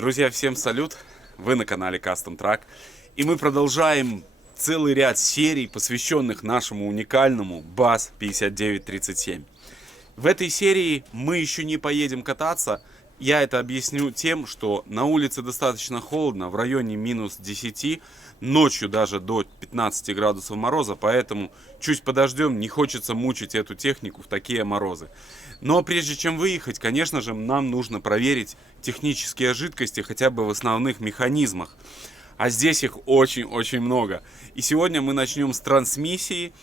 Друзья, всем салют! Вы на канале Custom Truck. И мы продолжаем целый ряд серий, посвященных нашему уникальному BAZ 5937. В этой серии мы еще не поедем кататься. Я это объясню тем, что на улице достаточно холодно, в районе минус 10, ночью даже до 15 градусов мороза, поэтому чуть подождем, не хочется мучить эту технику в такие морозы. Но прежде чем выехать, конечно же, нам нужно проверить технические жидкости хотя бы в основных механизмах. А здесь их очень-очень много. И сегодня мы начнем с трансмиссии.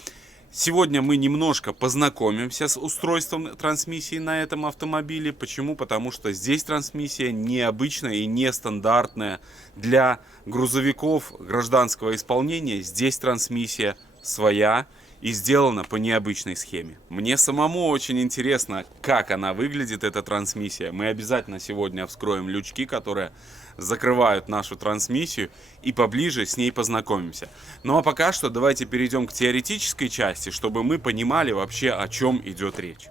Сегодня мы немножко познакомимся с устройством трансмиссии на этом автомобиле. Почему? Потому что здесь трансмиссия необычная и нестандартная для грузовиков гражданского исполнения. Здесь трансмиссия своя и сделана по необычной схеме. Мне самому очень интересно, как она выглядит, эта трансмиссия. Мы обязательно сегодня вскроем лючки, которые закрывают нашу трансмиссию, и поближе с ней познакомимся. Ну а пока что давайте перейдем к теоретической части, чтобы мы понимали вообще, о чем идет речь.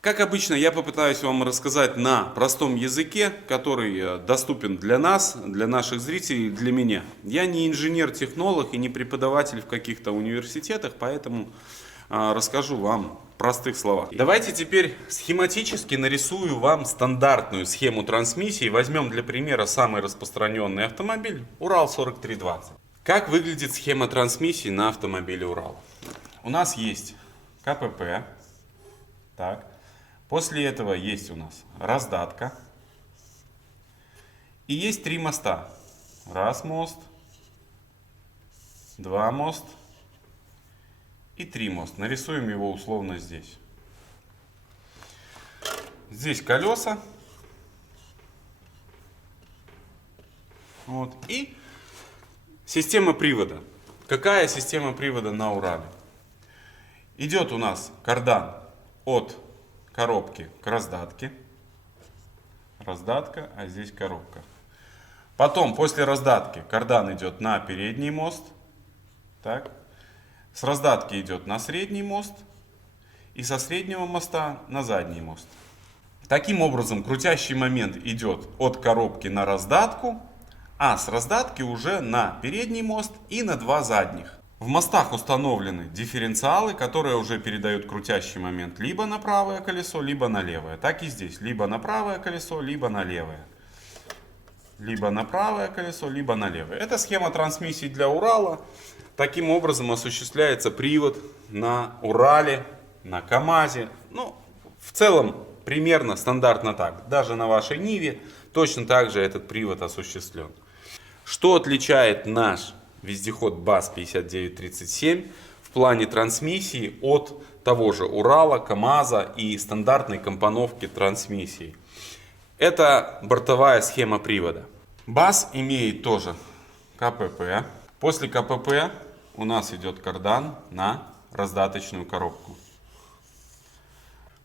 Как обычно, я попытаюсь вам рассказать на простом языке, который доступен для нас, для наших зрителей, для меня. Я не инженер-технолог и не преподаватель в каких-то университетах, поэтому расскажу вам в простых словах. Давайте теперь схематически нарисую вам стандартную схему трансмиссии. Возьмем для примера самый распространенный автомобиль Урал 4320. Как выглядит схема трансмиссии на автомобиле Урал? У нас есть КПП. Так. После этого есть у нас раздатка. И есть три моста. Раз мост, два мост и три мост. Нарисуем его условно здесь. Здесь колеса. Вот. И система привода. Какая система привода на Урале? Идет у нас кардан от коробки к раздатке. Раздатка, а здесь коробка. Потом, после раздатки, кардан идет на передний мост. Так. С раздатки идет на средний мост. И со среднего моста на задний мост. Таким образом, крутящий момент идет от коробки на раздатку, а с раздатки уже на передний мост и на два задних. В мостах установлены дифференциалы, которые уже передают крутящий момент либо на правое колесо, либо на левое. Так и здесь. Либо на правое колесо, либо на левое. Либо на правое колесо, либо на левое. Это схема трансмиссии для Урала. Таким образом осуществляется привод на Урале, на КамАЗе. Ну, в целом, примерно стандартно так. Даже на вашей Ниве точно так же этот привод осуществлен. Что отличает наш вездеход BAZ 5937 в плане трансмиссии от того же Урала, КамАЗа и стандартной компоновки трансмиссии? Это бортовая схема привода. BAZ имеет тоже КПП. После КПП у нас идет кардан на раздаточную коробку.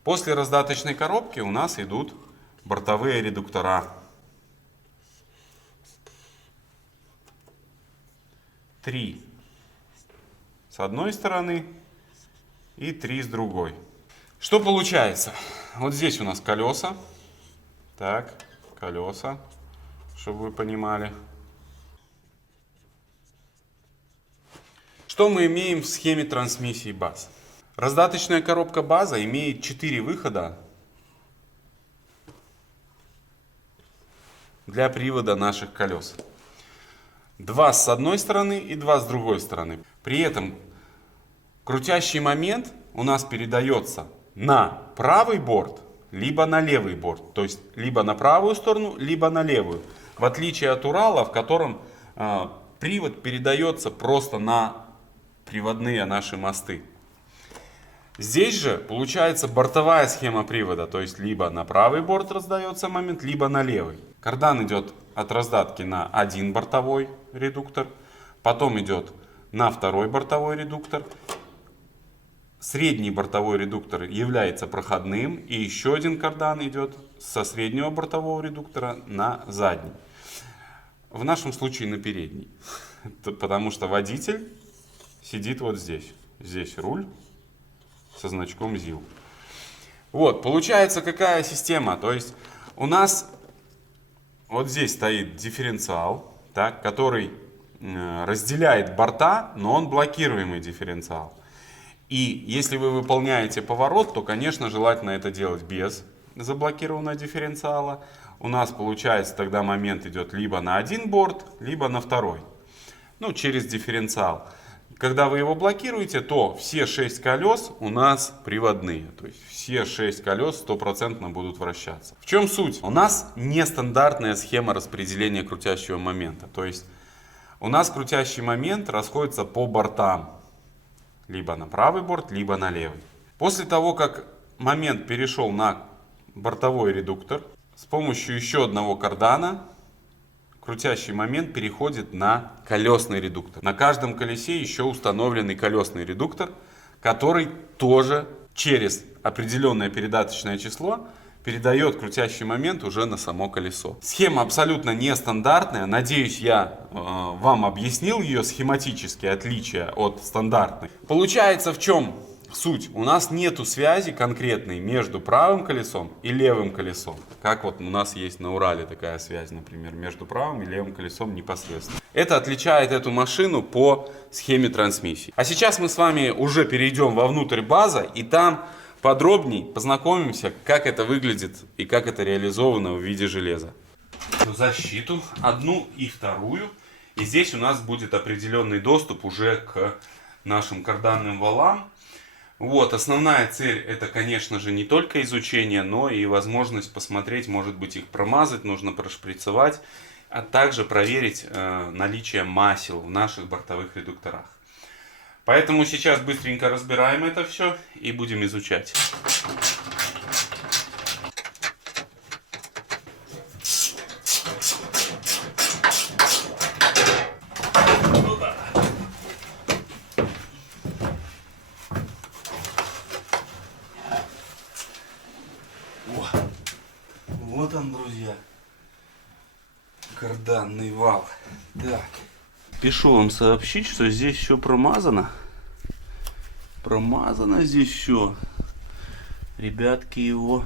После раздаточной коробки у нас идут бортовые редуктора. 3 с одной стороны и 3 с другой. Что получается? Вот здесь у нас колеса. Так, колеса, чтобы вы понимали. Что мы имеем в схеме трансмиссии BAZ? Раздаточная коробка BAZ имеет 4 выхода для привода наших колес. 2 с одной стороны и 2 с другой стороны. При этом крутящий момент у нас передается на правый борт, либо на левый борт. То есть либо на правую сторону, либо на левую. В отличие от Урала, в котором привод передается просто на приводные наши мосты. Здесь же получается бортовая схема привода. То есть либо на правый борт раздается момент, либо на левый. Кардан идет от раздатки на один бортовой редуктор. Потом идет на второй бортовой редуктор. Средний бортовой редуктор является проходным. И еще один кардан идет со среднего бортового редуктора на задний. В нашем случае на передний. Потому что водитель сидит вот здесь. Здесь руль со значком ЗИЛ. Вот, получается какая система. То есть у нас вот здесь стоит дифференциал, так, который разделяет борта, но он блокируемый дифференциал. И если вы выполняете поворот, то, конечно, желательно это делать без заблокированного дифференциала. У нас получается тогда момент идет либо на один борт, либо на второй. Ну, через дифференциал. Когда вы его блокируете, то все 6 колес у нас приводные. То есть все 6 колес стопроцентно будут вращаться. В чем суть? У нас нестандартная схема распределения крутящего момента. То есть у нас крутящий момент расходится по бортам. Либо на правый борт, либо на левый. После того, как момент перешел на бортовой редуктор, с помощью еще одного кардана крутящий момент переходит на колесный редуктор. На каждом колесе еще установленный колесный редуктор, который тоже через определенное передаточное число передает крутящий момент уже на само колесо. Схема абсолютно нестандартная. Надеюсь, я вам объяснил ее схематические отличия от стандартной. Получается в чем суть? У нас нету связи конкретной между правым колесом и левым колесом. Как вот у нас есть на Урале такая связь, например, между правым и левым колесом непосредственно. Это отличает эту машину по схеме трансмиссии. А сейчас мы с вами уже перейдем вовнутрь база, и там подробней познакомимся, как это выглядит и как это реализовано в виде железа. Защиту одну и вторую. И здесь у нас будет определенный доступ уже к нашим карданным валам. Вот, основная цель это, конечно же, не только изучение, но и возможность посмотреть, может быть, их промазать, нужно прошприцевать, а также проверить наличие масел в наших бортовых редукторах. Поэтому сейчас быстренько разбираем это все и будем изучать. Вот он, друзья, карданный вал. Так. Спешу вам сообщить, что здесь все промазано. Промазано здесь все. Ребятки его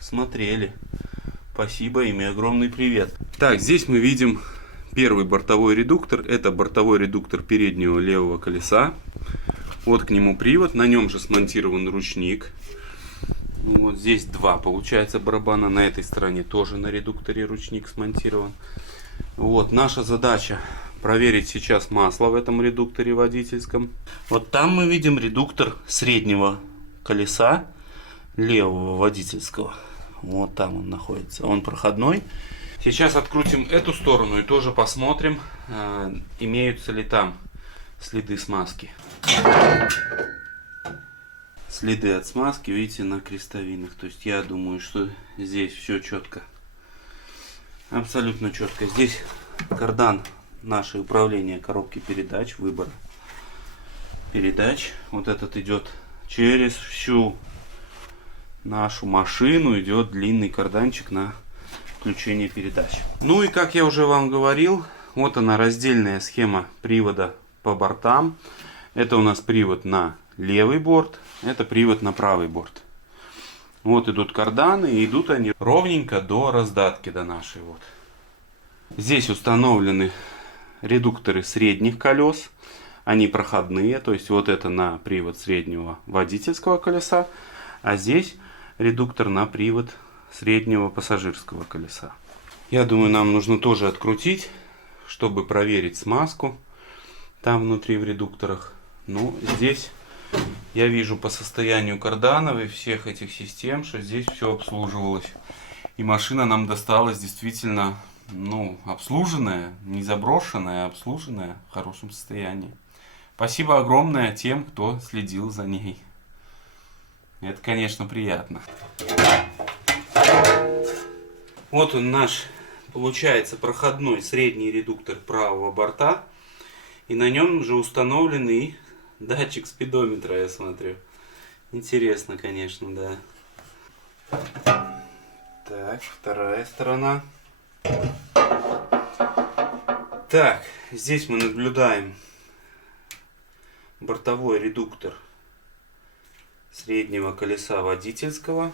смотрели. Спасибо им и огромный привет. Так, здесь мы видим первый бортовой редуктор. Это бортовой редуктор переднего левого колеса. Вот к нему привод. На нем же смонтирован ручник. Вот здесь два, получается, барабана. На этой стороне тоже на редукторе ручник смонтирован. Вот, наша задача проверить сейчас масло в этом редукторе водительском. Вот там мы видим редуктор среднего колеса левого водительского. Вот там он находится. Он проходной. Сейчас открутим эту сторону и тоже посмотрим, имеются ли там следы смазки. Следы от смазки, видите, на крестовинах. То есть я думаю, что здесь все четко. Абсолютно четко. Здесь кардан наше управление коробки передач, выбор передач. Вот этот идет через всю нашу машину, идет длинный карданчик на включение передач. Ну и как я уже вам говорил, вот она раздельная схема привода по бортам. Это у нас привод на левый борт, это привод на правый борт. Вот идут карданы, и идут они ровненько до раздатки, до нашей. Вот. Здесь установлены редукторы средних колес, они проходные, то есть вот это на привод среднего водительского колеса, а здесь редуктор на привод среднего пассажирского колеса. Я думаю, нам нужно тоже открутить, чтобы проверить смазку там внутри в редукторах. Ну, здесь я вижу по состоянию карданов и всех этих систем, что здесь все обслуживалось. И машина нам досталась действительно, ну, обслуженная, не заброшенная, а обслуженная, в хорошем состоянии. Спасибо огромное тем, кто следил за ней. Это, конечно, приятно. Вот он наш, получается, проходной средний редуктор правого борта. И на нем же установленный датчик спидометра, я смотрю. Интересно, конечно, да. Так, вторая сторона. Так, здесь мы наблюдаем бортовой редуктор среднего колеса водительского.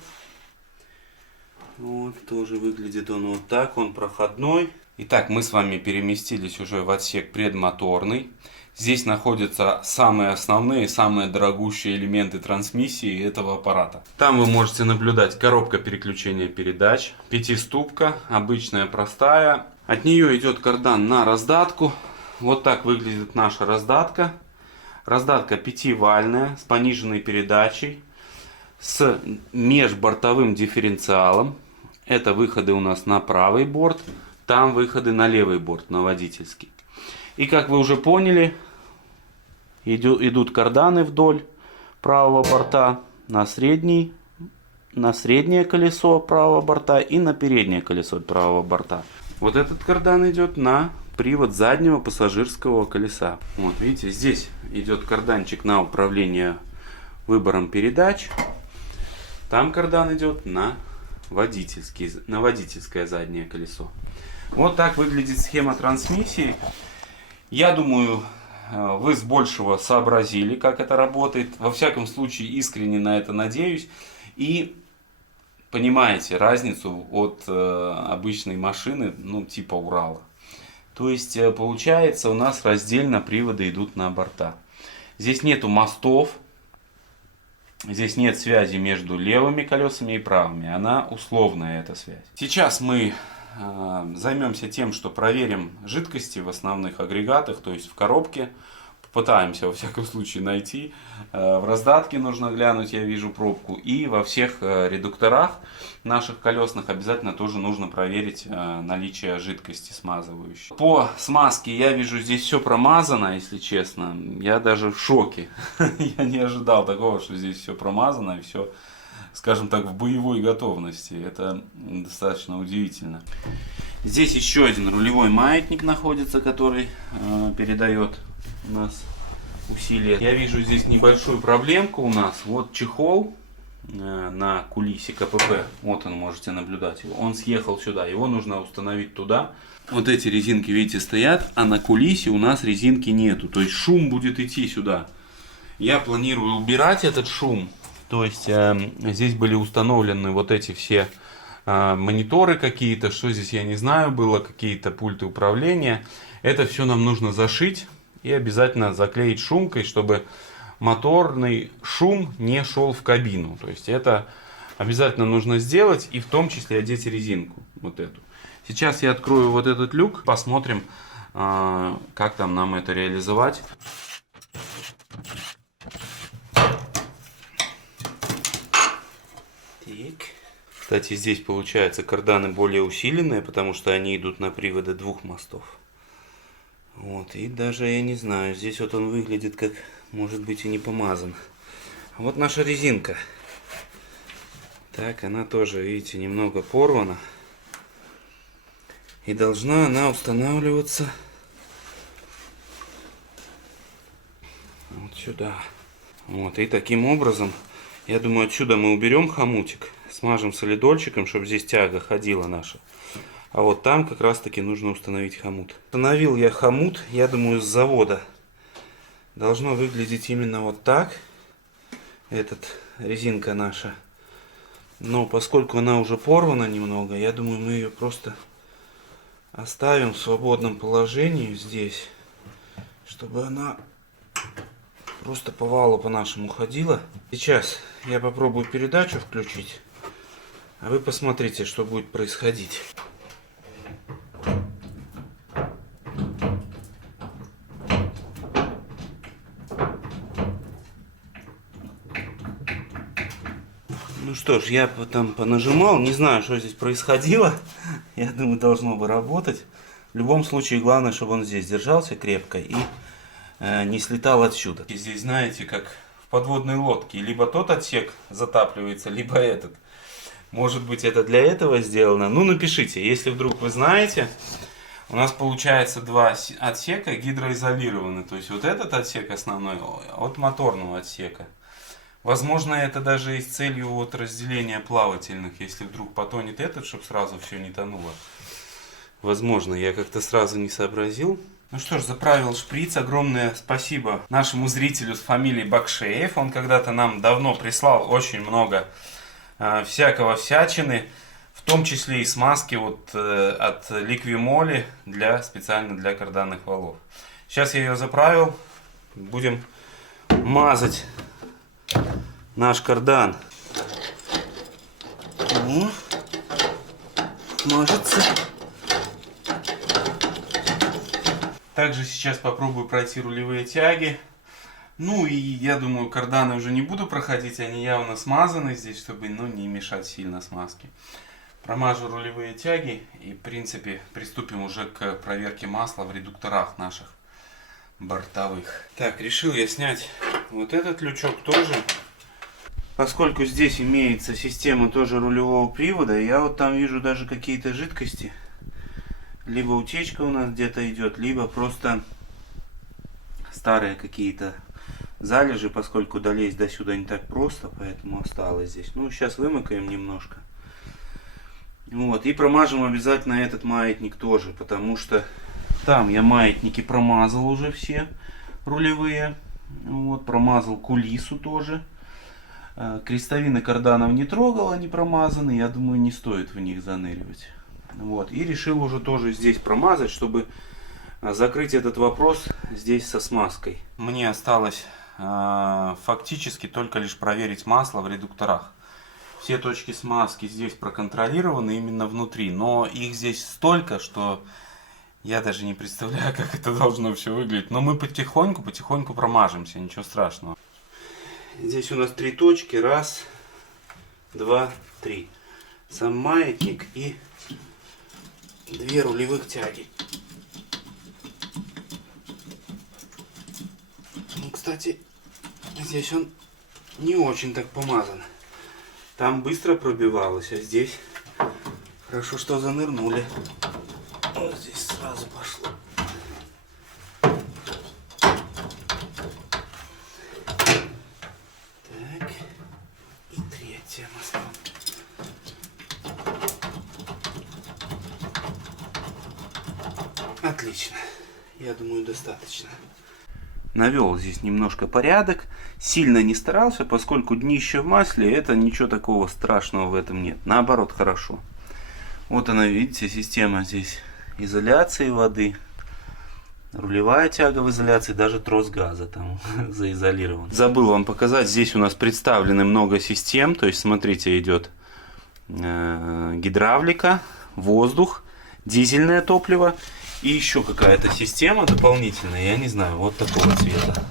Вот, тоже выглядит он вот так, он проходной. Итак, мы с вами переместились уже в отсек предмоторный. Здесь находятся самые основные, самые дорогущие элементы трансмиссии этого аппарата. Там вы можете наблюдать коробка переключения передач, пятиступка, обычная простая. От нее идет кардан на раздатку. Вот так выглядит наша раздатка. Раздатка пятивальная, с пониженной передачей, с межбортовым дифференциалом. Это выходы у нас на правый борт, там выходы на левый борт, на водительский. И как вы уже поняли, идут карданы вдоль правого борта на среднее колесо правого борта и на переднее колесо правого борта. Вот этот кардан идет на привод заднего пассажирского колеса. Вот видите, здесь идет карданчик на управление выбором передач. Там кардан идет на водительское заднее колесо. Вот так выглядит схема трансмиссии. Я думаю, вы с большего сообразили, как это работает. Во всяком случае, искренне на это надеюсь. И понимаете разницу от обычной машины, ну, типа Урала. То есть, получается, у нас раздельно приводы идут на борта. Здесь нету мостов. Здесь нет связи между левыми колесами и правыми. Она условная, эта связь. Сейчас мы займемся тем, что проверим жидкости в основных агрегатах, то есть в коробке. Попытаемся, во всяком случае, найти. В раздатке нужно глянуть, я вижу пробку. И во всех редукторах наших колесных обязательно тоже нужно проверить наличие жидкости смазывающей. По смазке я вижу, здесь все промазано, если честно. Я даже в шоке. Я не ожидал такого, что здесь все промазано и все, скажем так, в боевой готовности. Это достаточно удивительно. Здесь еще один рулевой маятник находится, который передает у нас усилие. Я вижу здесь небольшую проблемку у нас. Вот чехол на кулисе КПП. Вот он, можете наблюдать его. Он съехал сюда. Его нужно установить туда. Вот эти резинки, видите, стоят, а на кулисе у нас резинки нету. То есть шум будет идти сюда. Я планирую убирать этот шум. То есть здесь были установлены вот эти все мониторы какие-то. Что здесь, я не знаю, было какие-то пульты управления. Это все нам нужно зашить. И обязательно заклеить шумкой, чтобы моторный шум не шел в кабину. То есть это обязательно нужно сделать, и в том числе одеть резинку. Вот эту. Сейчас я открою вот этот люк. Посмотрим, как там нам это реализовать. Так. Кстати, здесь получается карданы более усиленные, потому что они идут на приводы двух мостов. Вот, и даже, я не знаю, здесь вот он выглядит как, может быть, и не помазан. А вот наша резинка. Так, она тоже, видите, немного порвана. И должна она устанавливаться вот сюда. Вот, и таким образом, я думаю, отсюда мы уберем хомутик, смажем солидольчиком, чтобы здесь тяга ходила наша. А вот там как раз таки нужно установить хомут. Установил я хомут, я думаю, с завода. Должно выглядеть именно вот так. Резинка наша. Но поскольку она уже порвана немного, я думаю, мы ее просто оставим в свободном положении здесь. Чтобы она просто по валу по нашему ходила. Сейчас я попробую передачу включить. А вы посмотрите, что будет происходить. Ну что ж, я там понажимал, не знаю, что здесь происходило. Я думаю, должно бы работать. В любом случае, главное, чтобы он здесь держался крепко и не слетал отсюда. И здесь, знаете, как в подводной лодке. Либо тот отсек затапливается, либо этот. Может быть, это для этого сделано? Ну, напишите, если вдруг вы знаете. У нас получается два отсека гидроизолированы. То есть вот этот отсек основной от моторного отсека. Возможно, это даже и с целью вот разделения плавательных, если вдруг потонет этот, чтобы сразу все не тонуло. Возможно, я как-то сразу не сообразил. Ну что ж, заправил шприц. Огромное спасибо нашему зрителю с фамилией Бакшеев. Он когда-то нам давно прислал очень много всякого всячины, в том числе и смазки вот, от Liqui-Moly специально для карданных валов. Сейчас я ее заправил. Будем мазать наш кардан. О, мажется. Также сейчас попробую пройти рулевые тяги. Ну и я думаю, карданы уже не буду проходить, они явно смазаны здесь, чтобы не мешать сильно смазке. Промажу рулевые тяги и в принципе приступим уже к проверке масла в редукторах наших бортовых. Так, решил я снять вот этот лючок тоже. Поскольку здесь имеется система тоже рулевого привода, я вот там вижу даже какие-то жидкости. Либо утечка у нас где-то идет, либо просто старые какие-то залежи, поскольку долезть до сюда не так просто, поэтому осталось здесь. Ну, сейчас вымыкаем немножко. Вот, и промажем обязательно этот маятник тоже, потому что там я маятники промазал уже все рулевые. Вот, промазал кулису тоже. Крестовины карданов не трогал, они промазаны, я думаю, не стоит в них заныривать. Вот. И решил уже тоже здесь промазать, чтобы закрыть этот вопрос здесь со смазкой. Мне осталось фактически только лишь проверить масло в редукторах. Все точки смазки здесь проконтролированы именно внутри, но их здесь столько, что я даже не представляю, как это должно все выглядеть. Но мы потихоньку промажемся, ничего страшного. Здесь у нас 3 точки. 1, 2, 3. Сам маятник и 2 рулевых тяги. Ну, кстати, здесь он не очень так помазан. Там быстро пробивалось, а здесь хорошо, что занырнули. Вот здесь сразу пошло. Так, и 3 масло. Отлично. Я думаю, достаточно. Навел здесь немножко порядок. Сильно не старался, поскольку днище в масле, это ничего такого страшного в этом нет. Наоборот, хорошо. Вот она, видите, система здесь изоляции воды. Рулевая тяга в изоляции, даже трос газа там заизолирован. Забыл вам показать, здесь у нас представлены много систем. То есть, смотрите, идет гидравлика, воздух, дизельное топливо. И еще какая-то система дополнительная, я не знаю, вот такого цвета.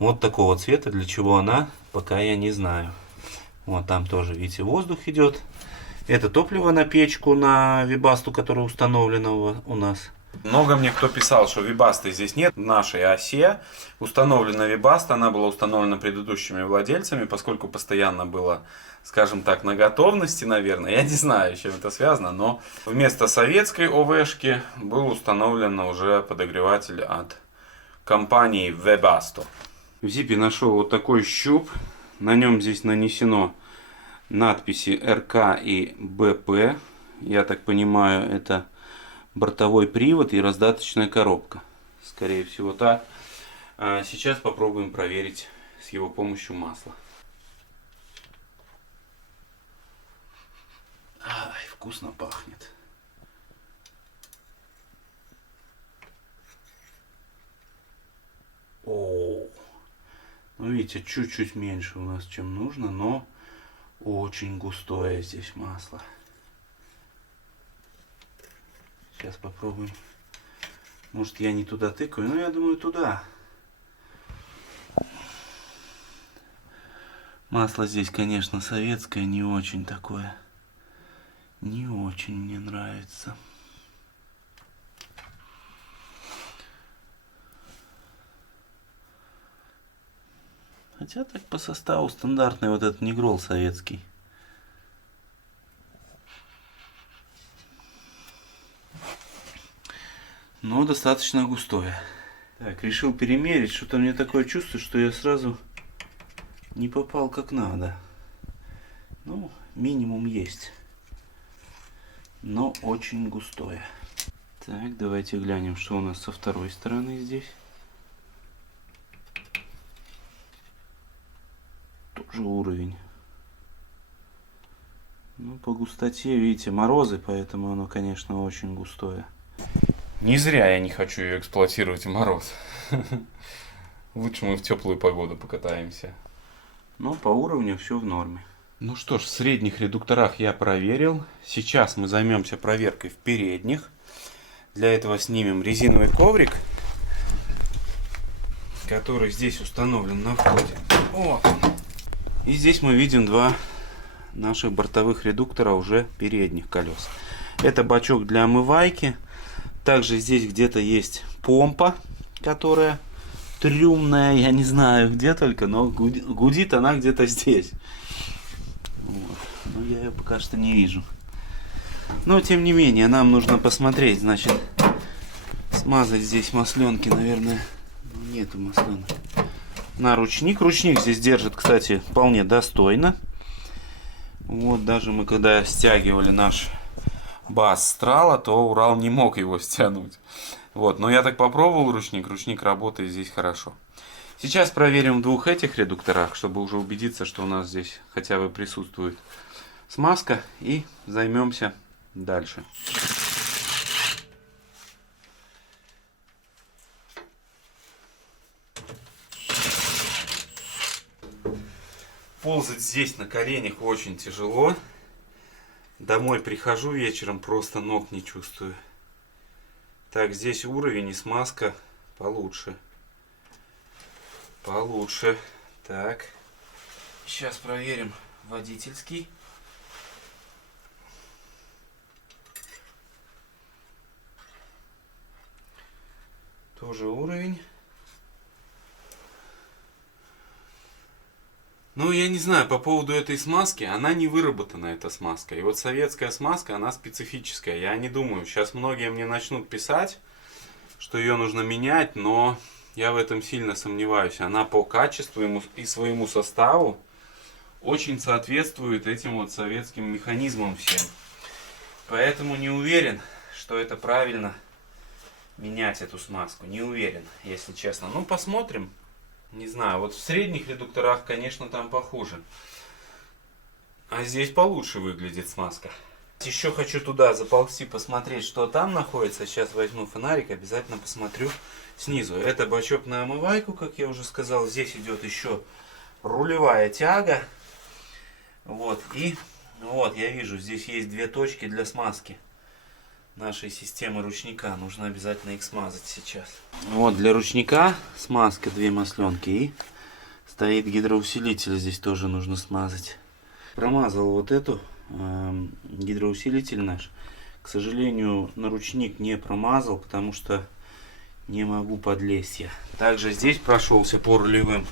Вот такого цвета, для чего она, пока я не знаю. Вот там тоже, видите, воздух идет. Это топливо на печку, на Вибасту, которая установлена у нас. Много мне кто писал, что Вибасты здесь нет. В нашей осе установлена Вибаста, она была установлена предыдущими владельцами, поскольку постоянно было, скажем так, на готовности, наверное. Я не знаю, с чем это связано, но вместо советской ОВшки был установлен уже подогреватель от компании Webasto. В Зипе нашел вот такой щуп. На нем здесь нанесено надписи РК и БП. Я так понимаю, это бортовой привод и раздаточная коробка. Скорее всего так. Сейчас попробуем проверить с его помощью масло. Ай, вкусно пахнет. О, ну видите, чуть-чуть меньше у нас, чем нужно, но очень густое здесь масло. Сейчас попробуем. Может, я не туда тыкаю, но я думаю, туда. Масло здесь, конечно, советское, не очень такое. Не очень мне нравится. Хотя так по составу стандартный вот этот Негрол советский. Но достаточно густое. Так, решил перемерить. Что-то мне такое чувство, что я сразу не попал как надо. Ну, минимум есть. Но очень густое. Так, давайте глянем, что у нас со второй стороны здесь. Тоже уровень. Ну, по густоте, видите, морозы, поэтому оно, конечно, очень густое. Не зря я не хочу ее эксплуатировать в мороз. Лучше мы в теплую погоду покатаемся. Но по уровню все в норме. Ну что ж, в средних редукторах я проверил. Сейчас мы займемся проверкой в передних. Для этого снимем резиновый коврик, который здесь установлен на входе. Вот. И здесь мы видим два наших бортовых редуктора уже передних колес. Это бачок для омывайки. Также здесь где-то есть помпа, которая трюмная, я не знаю где только, но гудит она где-то здесь. Вот. Но я ее пока что не вижу. Но тем не менее, нам нужно посмотреть, значит, смазать здесь масленки, наверное, нету масленок. На ручник. Ручник здесь держит, кстати, вполне достойно. Вот, даже мы когда стягивали наш бас Страла, то Урал не мог его стянуть. Вот, но я так попробовал ручник. Ручник работает здесь хорошо. Сейчас проверим в двух этих редукторах, чтобы уже убедиться, что у нас здесь хотя бы присутствует смазка. И займемся дальше. Ползать здесь на коленях очень тяжело. Домой прихожу вечером, просто ног не чувствую. Так, здесь уровень и смазка получше. Получше. Так. Сейчас проверим водительский. Тоже уровень. Ну, я не знаю, по поводу этой смазки, она не выработана, эта смазка. И вот советская смазка, она специфическая. Я не думаю, сейчас многие мне начнут писать, что ее нужно менять, но я в этом сильно сомневаюсь. Она по качеству и своему составу очень соответствует этим вот советским механизмам всем. Поэтому не уверен, что это правильно менять эту смазку. Не уверен, если честно. Ну, посмотрим. Не знаю, вот в средних редукторах, конечно, там похуже. А здесь получше выглядит смазка. Еще хочу туда заползти, посмотреть, что там находится. Сейчас возьму фонарик, обязательно посмотрю снизу. Это бачок на омывайку, как я уже сказал. Здесь идет еще рулевая тяга. Вот, и вот я вижу, здесь есть две точки для смазки нашей системы ручника. Нужно обязательно их смазать сейчас. Вот для ручника смазка, две масленки, и стоит гидроусилитель, здесь тоже нужно смазать. Промазал вот эту гидроусилитель наш. К сожалению, на ручник не промазал, потому что не могу подлезть я. Также здесь прошелся по рулевым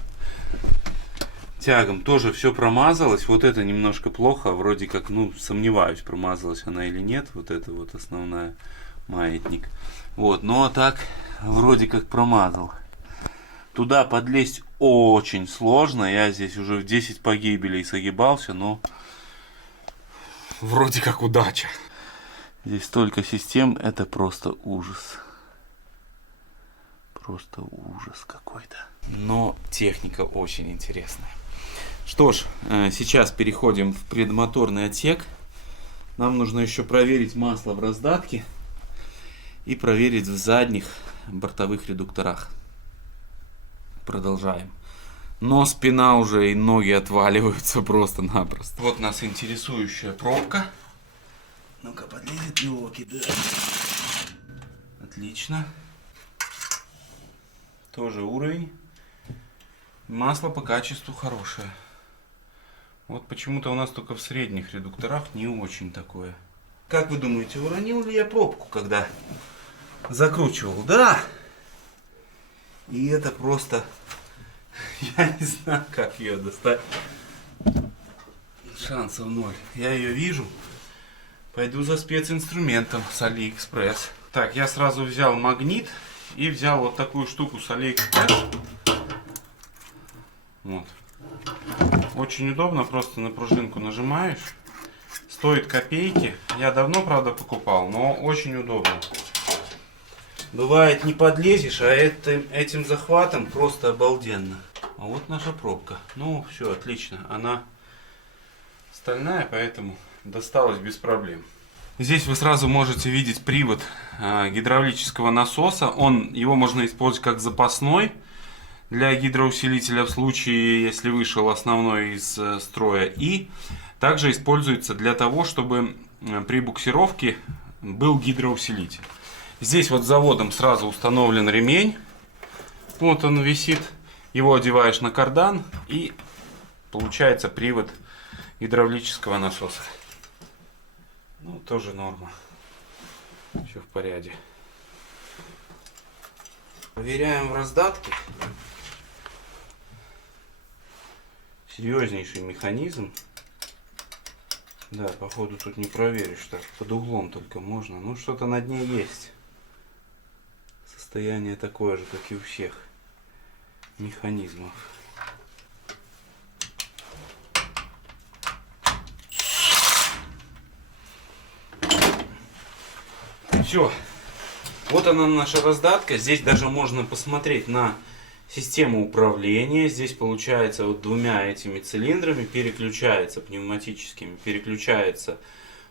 тягам, тоже все промазалось. Вот это немножко плохо, вроде как, ну, сомневаюсь, промазалась она или нет. Вот это вот основная маятник. Вот, но так вроде как промазал. Туда подлезть очень сложно. Я здесь уже в 10 погибелей согибался, но вроде как удача. Здесь столько систем, это просто ужас. Просто ужас какой-то. Но техника очень интересная. Что ж, сейчас переходим в предмоторный отсек. Нам нужно еще проверить масло в раздатке и проверить в задних бортовых редукторах. Продолжаем. Но спина уже и ноги отваливаются просто-напросто. Вот нас интересующая пробка. Ну-ка, подлезет елки, да. Отлично. Тоже уровень. Масло по качеству хорошее. Вот почему-то у нас только в средних редукторах не очень такое. Как вы думаете, уронил ли я пробку, когда закручивал? Да! И это просто... Я не знаю, как ее достать. Шансов ноль. Я ее вижу. Пойду за специнструментом с Алиэкспресс. Так, я сразу взял магнит и взял вот такую штуку с Алиэкспресс. Вот. Очень удобно, просто на пружинку нажимаешь. Стоит копейки. Я давно, правда, покупал, но очень удобно. бывает не подлезешь, а этим захватом просто обалденно. А вот наша пробка. Ну, все, отлично. Она стальная, поэтому досталась без проблем. Здесь вы сразу можете видеть привод гидравлического насоса. Его можно использовать как запасной для гидроусилителя в случае, если вышел основной из строя. И также используется для того, чтобы при буксировке был гидроусилитель. Здесь вот заводом сразу установлен ремень. Вот он висит. Его одеваешь на кардан и получается привод гидравлического насоса. Ну, тоже норма. Все в порядке. Проверяем в раздатке. Серьезнейший механизм. Да, походу тут не проверишь, так под углом только можно. Ну, что-то на дне есть. Состояние такое же, как и у всех механизмов. Все. Вот она наша раздатка. Здесь даже можно посмотреть на систему управления. Здесь получается вот двумя этими цилиндрами переключается пневматическими, переключается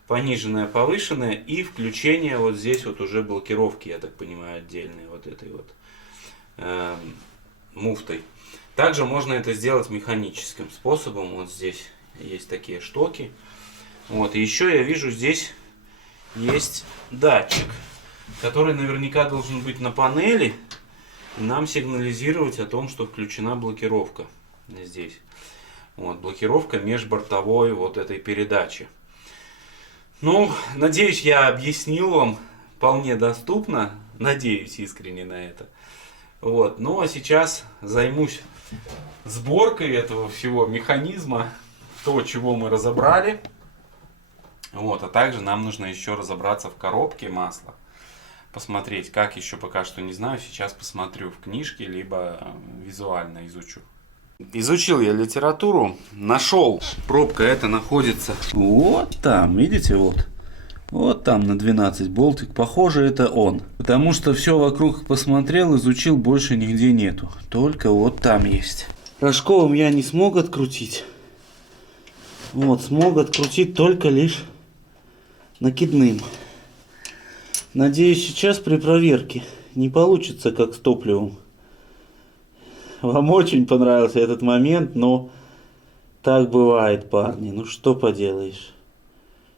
пониженное, повышенное и включение вот здесь вот уже блокировки, я так понимаю, отдельные вот этой вот муфтой. Также можно это сделать механическим способом. Вот здесь есть такие штоки. Вот. И еще я вижу, здесь есть датчик, который наверняка должен быть на панели и нам сигнализировать о том, что включена блокировка здесь. Вот, блокировка межбортовой вот этой передачи. Ну, надеюсь, я объяснил вам вполне доступно. Надеюсь искренне на это. Вот. Ну, а сейчас займусь сборкой этого всего механизма, то, чего мы разобрали. Вот. А также нам нужно еще разобраться в коробке масла. Посмотреть, как еще пока что не знаю. Сейчас посмотрю в книжке, либо визуально изучу. Изучил я литературу, нашел. Пробка эта находится вот там, видите, вот. Вот там на 12 болтик. Похоже, это он. Потому что все вокруг посмотрел, изучил, больше нигде нету. Только вот там есть. Рожковым я не смог открутить. Вот, смог открутить только лишь накидным. Надеюсь, сейчас при проверке не получится, как с топливом. Вам очень понравился этот момент, но так бывает, парни. Ну что поделаешь.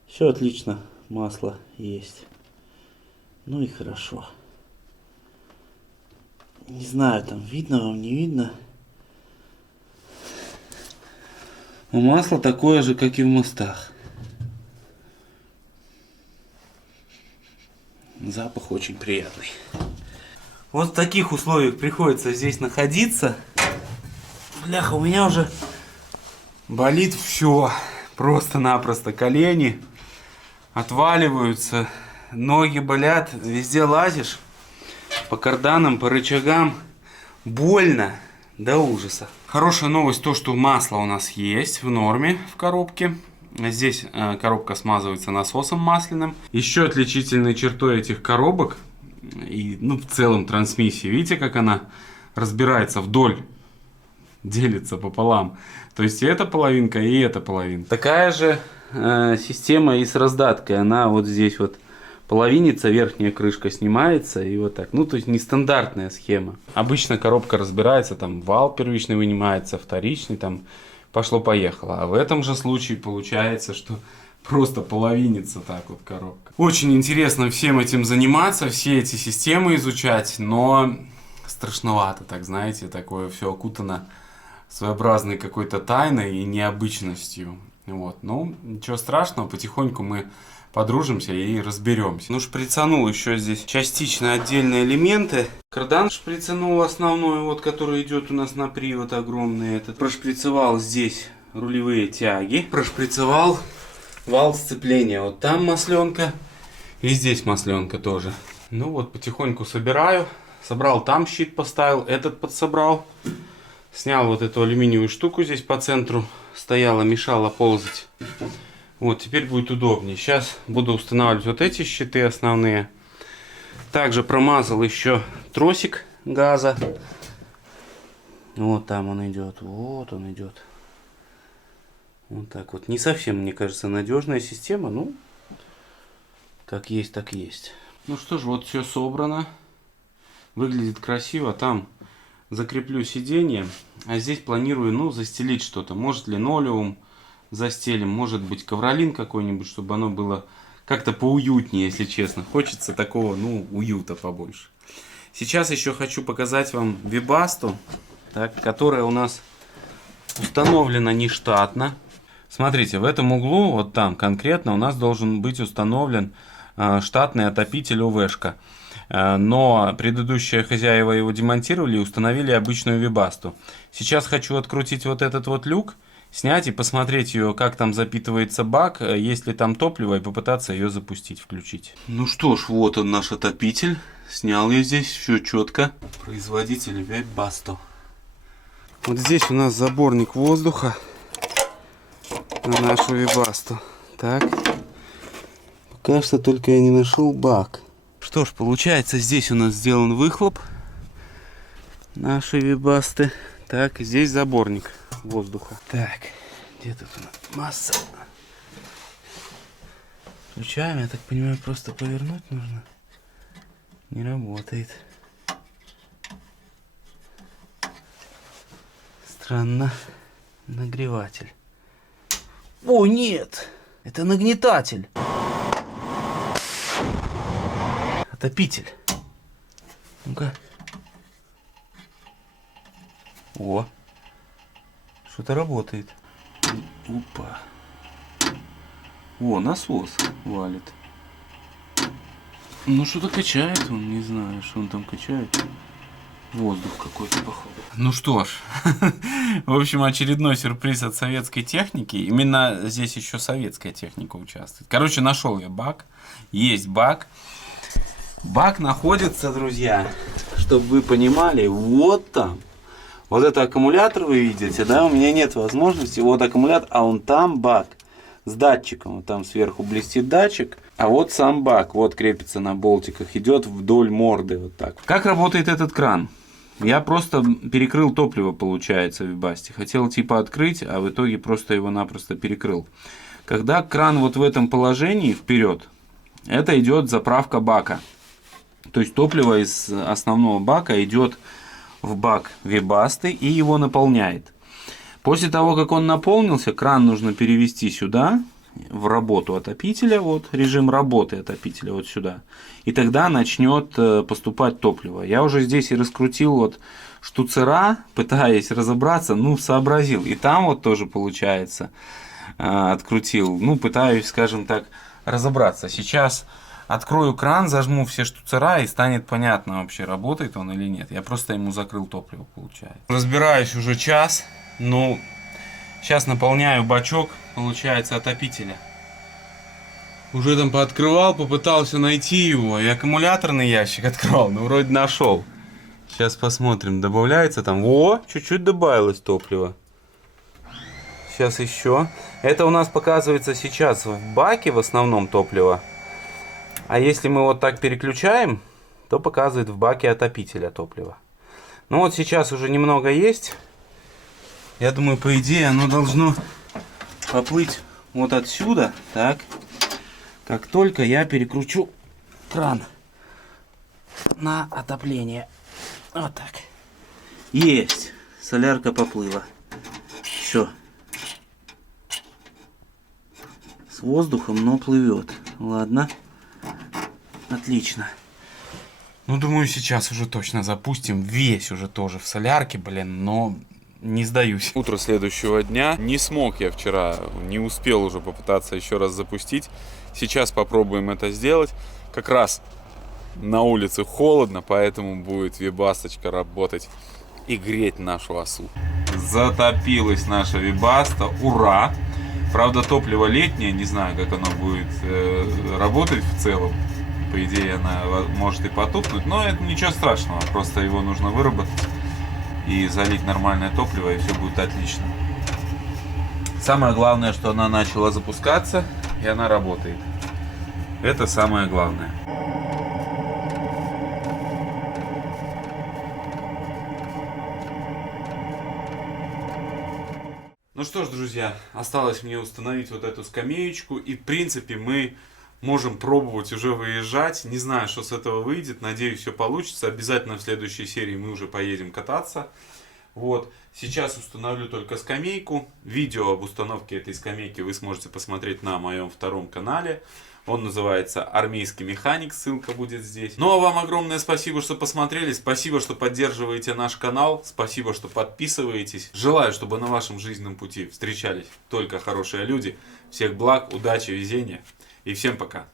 Все отлично, масло есть. Ну и хорошо. Не знаю, там видно вам, не видно. Но масло такое же, как и в мостах. Запах очень приятный. Вот в таких условиях приходится здесь находиться. Бляха, у меня уже болит все. Просто-напросто колени отваливаются, ноги болят, везде лазишь. По карданам, по рычагам. Больно до ужаса. Хорошая новость то, что масло у нас есть в норме в коробке. Здесь коробка смазывается насосом масляным. Еще отличительной чертой этих коробок и в целом трансмиссии, видите, как она разбирается вдоль, делится пополам. То есть и эта половинка, и эта половинка. Такая же система и с раздаткой. Она вот здесь вот половинится, верхняя крышка снимается и вот так. Ну, то есть нестандартная схема. Обычно коробка разбирается, там вал первичный вынимается, вторичный, там пошло-поехало. А в этом же случае получается, что просто половинится так вот коробка. Очень интересно всем этим заниматься, все эти системы изучать, но страшновато, так знаете, такое все окутано своеобразной какой-то тайной и необычностью. Вот. Ну, ничего страшного, потихоньку мы подружимся и разберемся. Ну, шприцанул еще здесь частично отдельные элементы. Кардан шприцанул основной, вот, который идет у нас на привод огромный этот. Прошприцевал здесь рулевые тяги. Прошприцевал вал сцепления. Вот там масленка. И здесь масленка тоже. Ну вот, потихоньку собираю. Собрал там щит, поставил, этот подсобрал. Снял вот эту алюминиевую штуку здесь по центру. Стояла, мешала ползать. Вот, теперь будет удобнее. Сейчас буду устанавливать вот эти щиты основные. Также промазал еще тросик газа. Вот там он идет. Вот он идет. Вот так вот. Не совсем, мне кажется, надежная система. Ну, как есть, так есть. Ну что ж, вот все собрано. Выглядит красиво. Там закреплю сиденье. А здесь планирую, ну, застелить что-то. Может, линолеум застелим. Может быть, ковролин какой-нибудь, чтобы оно было как-то поуютнее, если честно. Хочется такого, ну, уюта побольше. Сейчас еще хочу показать вам Webasto, так, которая у нас установлена нештатно. Смотрите, в этом углу, вот там конкретно, у нас должен быть установлен штатный отопитель УВшка. Но предыдущие хозяева его демонтировали и установили обычную Webasto. Сейчас хочу открутить вот этот вот люк, снять и посмотреть ее, как там запитывается бак, есть ли там топливо, и попытаться ее запустить, включить. Ну что ж, вот он наш отопитель. Снял я здесь все четко. Производитель Webasto. Вот здесь у нас заборник воздуха на нашу Webasto. Так. Пока что только я не нашел бак. Что ж, получается, здесь у нас сделан выхлоп нашей Webasto. Так, здесь заборник воздуха. Так, где тут у нас масса? Включаем, я так понимаю, просто повернуть нужно. Не работает. Странно. Нагреватель. О, нет! Это нагнетатель. Отопитель. Ну-ка. О. Что-то работает. Опа. О, насос валит. Ну, что-то качает он, не знаю, что он там качает. Воздух какой-то, походу. Ну что ж, в общем, очередной сюрприз от советской техники. Именно здесь еще советская техника участвует. Короче, нашел я бак. Есть бак. Бак находится, друзья, чтобы вы понимали, вот там. Вот это аккумулятор вы видите, да? У меня нет возможности. Вот аккумулятор, а он там бак с датчиком. Вот там сверху блестит датчик. А вот сам бак, вот крепится на болтиках, идет вдоль морды вот так. Как работает этот кран? Я просто перекрыл топливо, получается, в Webasto. Хотел типа открыть, а в итоге просто его-напросто перекрыл. Когда кран вот в этом положении вперед, это идет заправка бака. То есть топливо из основного бака идет в бак Webasto и его наполняет. После того, как он наполнился, кран нужно перевести сюда, в работу отопителя, вот режим работы отопителя вот сюда, и тогда начнет поступать топливо. Я уже здесь и раскрутил вот штуцера, пытаясь разобраться, ну, сообразил. И там вот тоже получается открутил, ну, пытаюсь, скажем так, разобраться. Сейчас открою кран, зажму все штуцера, и станет понятно, вообще работает он или нет. Я просто ему закрыл топливо, получается. Разбираюсь уже час, ну, сейчас наполняю бачок, получается, отопителя. Уже там пооткрывал, попытался найти его. И аккумуляторный ящик открывал, но вроде нашел. Сейчас посмотрим, добавляется там. О, чуть-чуть добавилось топлива. Сейчас еще. Это у нас показывается сейчас в баке в основном топливо. А если мы вот так переключаем, то показывает в баке отопителя топливо. Ну вот сейчас уже немного есть. Я думаю, по идее, оно должно поплыть вот отсюда. Так. Как только я перекручу кран на отопление. Вот так. Есть. Солярка поплыла. Все. С воздухом, но плывет. Ладно. Отлично. Ну, думаю, сейчас уже точно запустим. Весь уже тоже в солярке, блин, но не сдаюсь. Утро следующего дня. Не смог я вчера, не успел уже попытаться еще раз запустить. Сейчас попробуем это сделать. Как раз на улице холодно, поэтому будет Webasto работать и греть нашу осу. Затопилась наша Webasto. Ура! Правда, топливо летнее, не знаю, как оно будет работать в целом. По идее, она может и потухнуть, но это ничего страшного. Просто его нужно выработать и залить нормальное топливо, и все будет отлично. Самое главное, что она начала запускаться, и она работает. Это самое главное. Ну что ж, друзья, осталось мне установить вот эту скамеечку, и в принципе мы можем пробовать уже выезжать. Не знаю, что с этого выйдет, надеюсь, все получится. Обязательно в следующей серии мы уже поедем кататься. Вот, сейчас установлю только скамейку. Видео об установке этой скамейки вы сможете посмотреть на моем втором канале. Он называется «Армейский механик», ссылка будет здесь. Ну а вам огромное спасибо, что посмотрели, спасибо, что поддерживаете наш канал, спасибо, что подписываетесь. Желаю, чтобы на вашем жизненном пути встречались только хорошие люди. Всех благ, удачи, везения и всем пока.